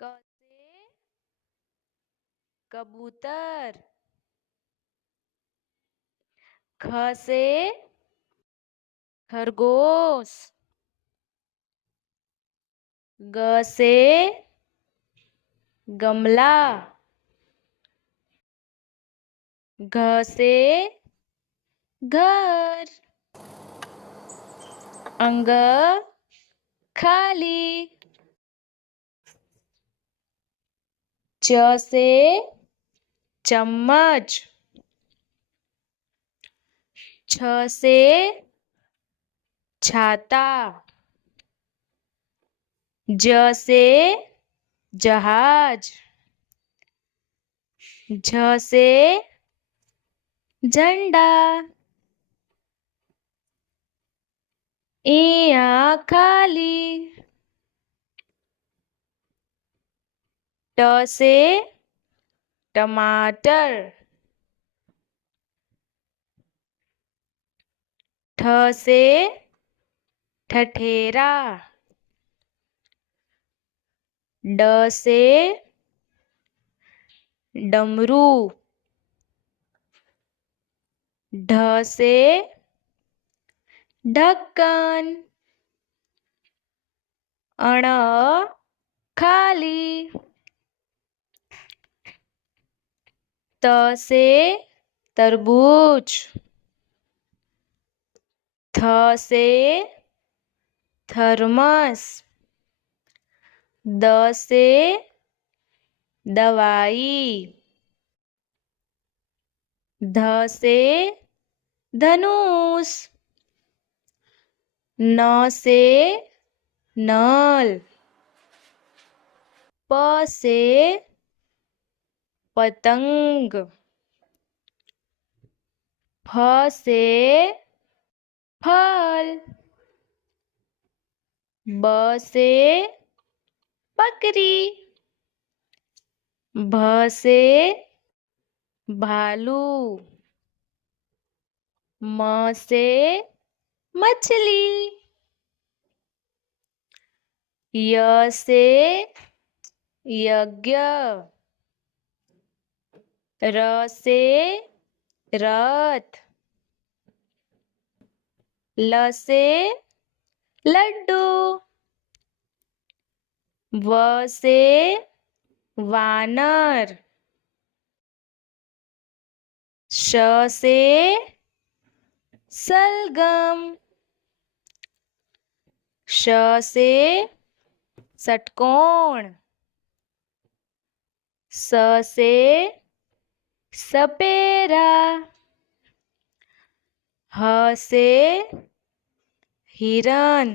क से कबूतर। ख से खरगोश। ग से गमला। घ से घर। अंग खाली। च से चम्मच। छ से छाता। ज से जहाज। झ से झंडा। इया खाली। ट से टमाटर। ठ से ठठेरा। ड से डमरू। ढ से ढक्कन। अण खाली। त से तरबूज। थ से थर्मस। द से दवाई। ध से धनुष। न से नल। प से पतंग। फ से फल। ब से बकरी। भ से भालू। म से मछली। य से यज्ञ। र से रथ। ल से लड्डू। व से वानर। श से सलगम। श से षटकोण। स से सपेरा। ह से हिरण।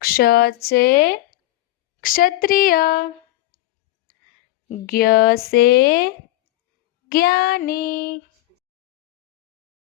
क्ष से क्षत्रिय। ज्ञ से ज्ञानी।